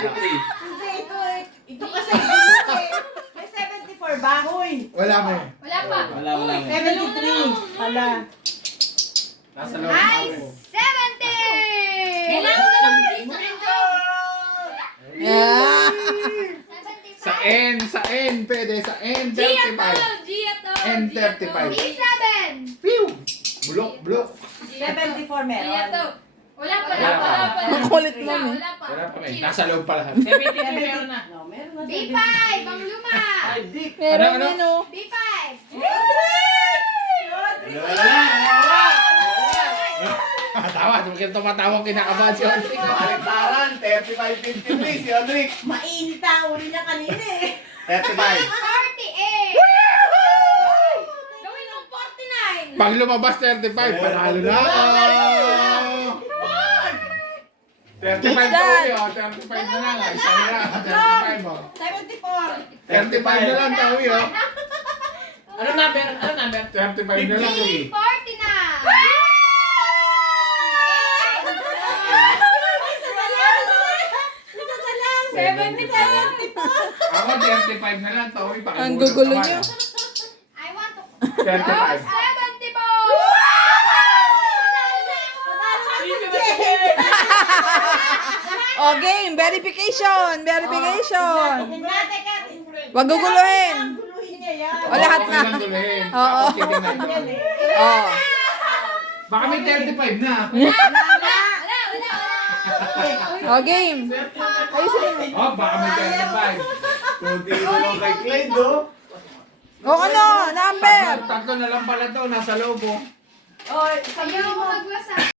63. Ito kasi may 74 bahoy. Wala mo. Wala pa. Wala. 73. Hala. Nasa loob Ay, ako. 70! Kailangan na lang Yeah. 75. Sa N, pwede sa N, G at 35. G at N35. B7. Pew! Bulok. 74 meron. Wala pa. Wala pa. Ang kulit mo, eh. Wala pa. Wala pa may. Nasa loob pa lahat. 73 meron na. No, meron na B5, ang luma. Ay, deep. Meron din, oh. B5. Tawa, tumatawang kinakabahan si Audrey. Baliktaran, 35-53 si Audrey. Mainit ang uli na kanina eh. 35. 48. Gawin mo 49. Pag lumabas 35, panalo na ako. 35 daw yun, 35 na lang. Isa na lang, 35 oh. 74. 35 na lang daw yun. Ano number? 35 na lang yun. B49. Ako 35 na lang, tawi pa. Ang gugulo niyo. I want to. 35. 74. O, game. Verification. Wag guguluhin. O, lahat na. Oo. Oh. Baka may 35 na. Wala. O, game. Ayusin mo. Oh, baka may 35. Kunti lang kay Clyde, oh. O, ano? Number. Tatlo na lang pala to, nasa loob oh. Oh, Ayaw ko magbasa.